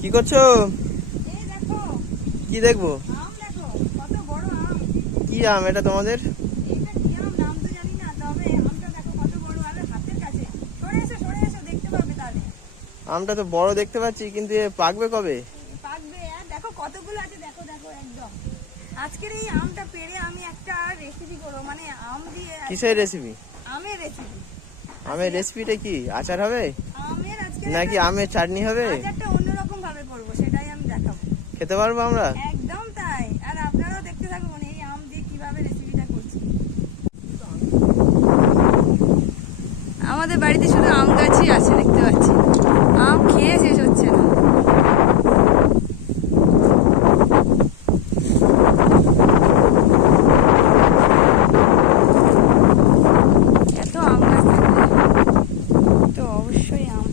কি করছো? এই দেখো কি দেখবো? আম, দেখো কত বড় আম। কি আম এটা তোমাদের? এটা কি আম নাম তো জানি না, তবে আমটা দেখো কত বড়, আর হাতের কাছে। সরে এসো দেখতে পাবে তাহলে। আমটা তো বড় দেখতে পাচ্ছি, কিন্তু এ পাকবে কবে? পাকবে, আর দেখো কতগুলো আছে, দেখো দেখো একদম। আজকের এই আমটা পেড়ে আমি একটা রেসিপি করবো, মানে আম দিয়ে কিসের রেসিপি? আমের রেসিপি। আমের রেসিপিটা কি? আচার হবে আমের আজকে নাকি আমের চাটনি হবে? আচারটা অন্যরকম ভাবে করবো, সেটাই আমি দেখাবো। খেতে পারবো আমরা? একদম তাই, আর আপনারাও দেখতে থাকুন এই আম দিয়ে কিভাবে রেসিপিটা করছি। আমাদের বাড়িতে শুধু আম গাছই আছে, দেখতে পাচ্ছি। আম খেয়ে শেষ হচ্ছে না। এত আম গাছ থাকলে তো অবশ্যই আম।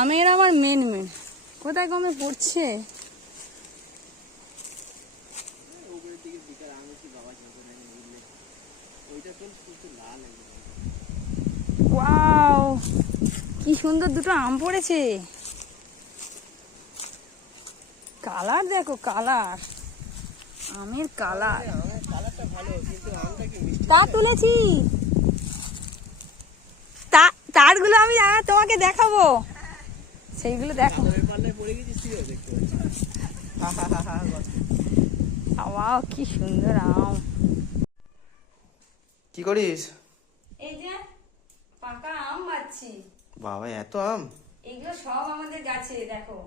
আমের আমার মেন কোথায় কমে পড়ছে। ওয়াও, কি সুন্দর দুটো আম পড়েছে। কালার দেখো, কালার, আমের কালার। তা তুলেছি, তারগুলো আমি তোমাকে দেখাবো, সেইগুলো দেখো। ওয়াও, কি সুন্দর আম। কি করিস? এই যে পাকা আম পাচ্ছি। বাবা, এত আম! এগুলো সব আমাদের গাছে, দেখো।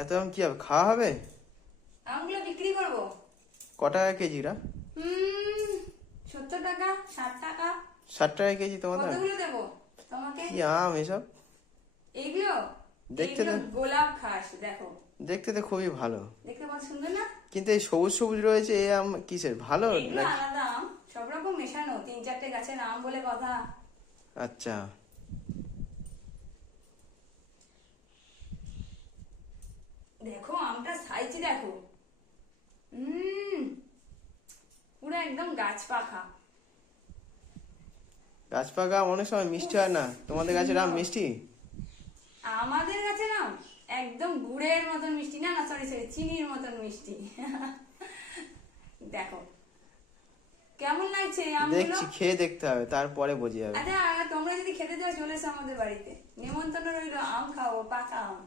এত আম কি হবে? খাওয়া হবে? আমগুলো বিক্রি করব। ক টাকা কেজিরা? 70 টাকা, 60 টাকা। 60 টাকা কেজি তোমাদের? কতগুলো দেবো তোমাকে? কি আম এসব? এইগুলো দেখতে এইগুলো তো গোলাপ ঘাস, দেখো। দেখতে তো খুবই ভালো, দেখতে কত সুন্দর না? কিন্তু এই সবুজ সবুজ রয়েছে, এই আম কিসের? ভালো এগুলো নাকি? আলাদা আম, সব রকম মেশানো, 3-4টে গাছের আম বলে কথা। আচ্ছা, দেখো আমটা সাইজ দেখো। পুরো একদম গাছ পাকা। গাছ পাকা আম অনেক সময় মিষ্টি হয় না, তোমাদের গাছের আম মিষ্টি? আমাদের গাছের আম একদম গুড়ের মতন মিষ্টি, না না সরি সরি, চিনির মতন মিষ্টি। দেখো কেমন লাগছে আমগুলো। দেখছি, খেয়ে দেখতে হবে, তারপরে বোঝা যাবে। আচ্ছা, তোমরা যদি খেতে চাও চলে এসো আমাদের বাড়িতে, নিমন্ত্রণ রইলো, আম খাও, পাকা আম।